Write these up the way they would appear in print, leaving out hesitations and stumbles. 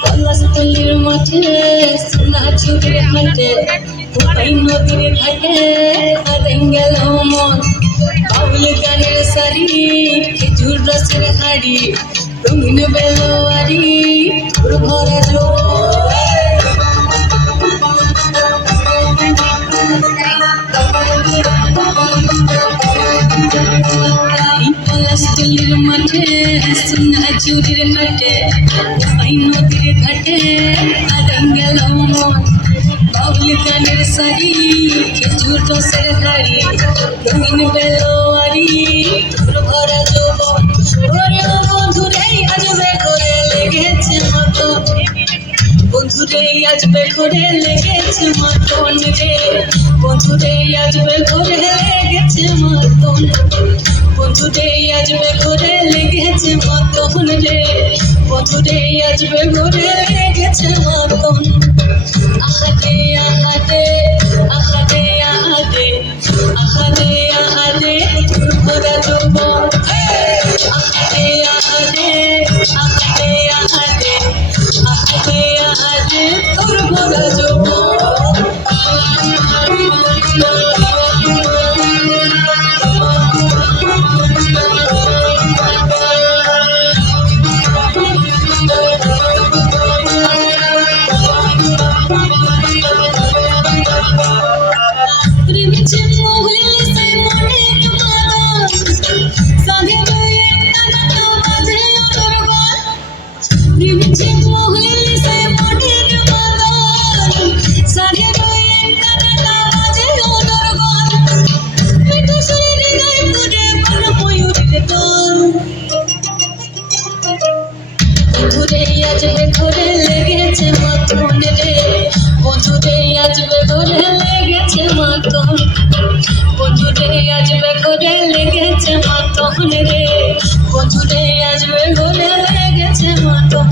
পলাশতলির মাঠে সোনা চুরে হাটে কোপাই নদীর ঘাটে হারাই গেল মন বাউল গানের সারি খেজুর রসের হাড়ি রঙিন বেলোয়ারি ভরা পলাশতলির মাঠে সোনা চুরির হাটে কোপাই নদীর ঘাটে হারাই গেল মন বাউল গানের সারি খেজুর রসের হাড়ি রঙিন বেলোয়ারি ভরা যৌবন ওরে ও বন্ধুরে আজবে করে লেগেছে মতন বন্ধুরে আজবে করে লেগেছে মতন রে বন্ধুরে আজবে করে লেগেছে মতন বন্ধুরে আজবে করে লেগেছে মতন রে বন্ধুরে আজবে করে লেগেছে মতন আহারে আহারে আহারে আহারে আহারে আহারে ভরা যৌবন আহারে আহারে আহারে আহারে আহারে আহারে তোর ভরা যৌবন বন্ধুরে আজবে করে লেগেছে মতন রে বন্ধুরে আজবে করে লেগেছে মতন বন্ধুরে আজবে করে লেগেছে মতন রে বন্ধুরে আজবে করে লেগেছে মতন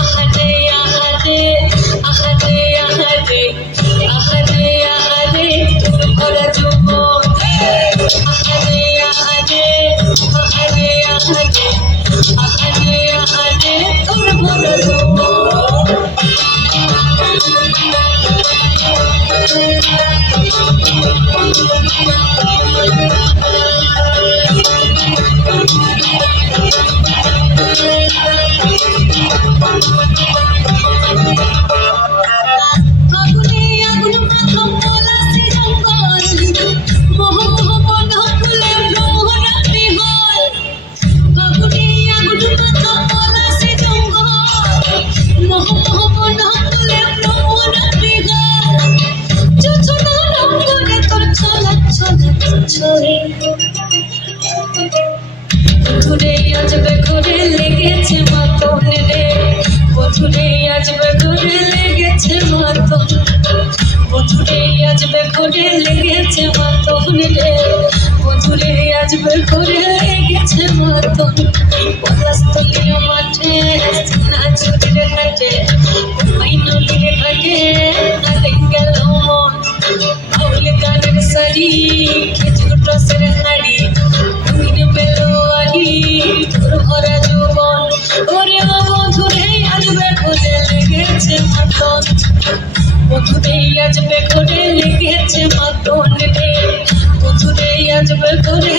আহারে আহারে আহারে আহারে আহারে আহারে তোর ভরা যৌবন আহারে আহারে আহারে আহারে আহারে আহারে তোর ভরা যৌবন আগুনে আগুন মাখা পলাশি জঙ্গল মোহ মোহ বন ফুলে ভ্রমরা বিহল আগুনে আগুন মাখা পলাশি জঙ্গল মোহ মোহ বন ফুলে ভ্রমরা বিহল যোছনা রঙে তোর ছলক ছলক ছড়ে বন্ধুরে আজবে করে লেগেছে মতন রে বন্ধুরে আজবে করে লেগেছে মতন বন্ধুরে আজবে করে লেগেছে মতন রে বন্ধুরে আজবে করে লেগেছে মতন পলাশতলির মাঠে সোনা চুরির হাটে কোপাই নদীর ঘাটে হারাই গেল মন বাউল গানের সারি খেজুর রসের হাড়ি রঙিন বেলোয়ারি ভরা যৌবন ওরে ও বন্ধুরে আজবে করে লেগেছে মতন বন্ধুরে আজবে করে লেগেছে মতন রে বন্ধুরে আজবে করে